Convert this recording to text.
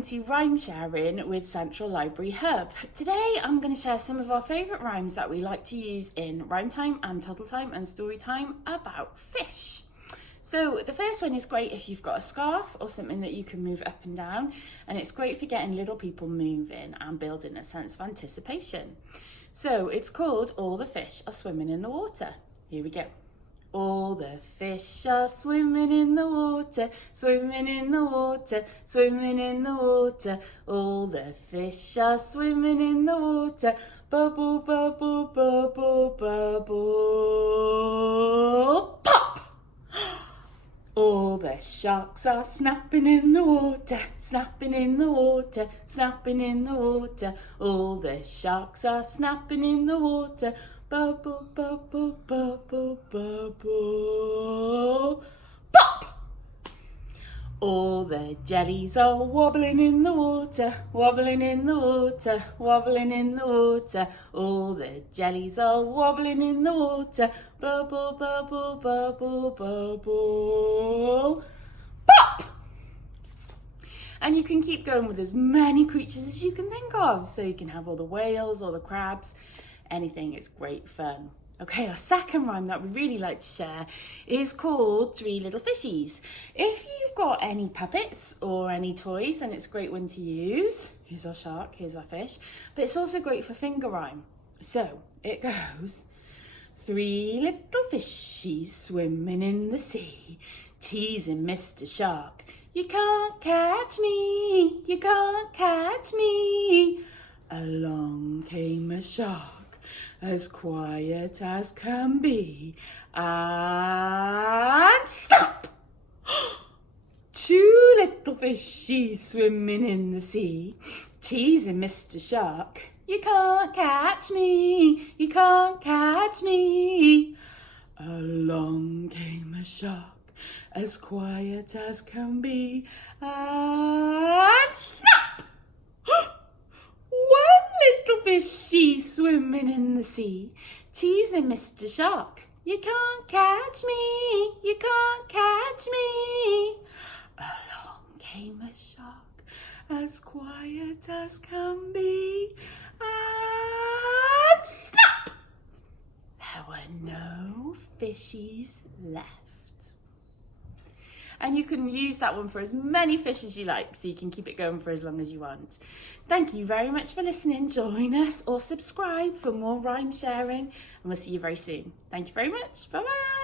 welcome to Rhyme Sharing with Central Library Hub. Today I'm going to share some of our favourite rhymes that we like to use in rhyme time and toddle time and story time about fish. So the first one is great if you've got a scarf or something that you can move up and down, and it's great for getting little people moving and building a sense of anticipation. So it's called All the Fish Are Swimming in the Water. Here we go. All the fish are swimming in the water, swimming in the water, swimming in the water. All the fish are swimming in the water, bubble, bubble, bubble, bubble, pop! All the sharks are snapping in the water, snapping in the water, snapping in the water. All the sharks are snapping in the water, bubble, bubble, bubble, bubble, pop! All the jellies are wobbling in the water, wobbling in the water, wobbling in the water. All the jellies are wobbling in the water, bubble, bubble, bubble, bubble, pop! And you can keep going with as many creatures as you can think of. So you can have all the whales or the crabs, anything. It's great fun. Okay, our second rhyme that we really like to share is called Three Little Fishies. If you've got any puppets or any toys, then it's a great one to use. Here's our shark, here's our fish. But it's also great for finger rhyme. So it goes, three little fishies swimming in the sea, teasing Mr. Shark. You can't catch me, you can't catch me. Along came a shark, as quiet as can be, and stop! Two little fishies swimming in the sea, teasing Mr. Shark. You can't catch me, you can't catch me. Along came a shark, as quiet as can be, and snap! One little fishy swimming in the sea, teasing Mr. Shark. You can't catch me, you can't catch me. Along came a shark, as quiet as can be, and snap! There were no fishies left. And you can use that one for as many fish as you like, so you can keep it going for as long as you want. Thank you very much for listening. Join us or subscribe for more rhyme sharing, and we'll see you very soon. Thank you very much. Bye-bye.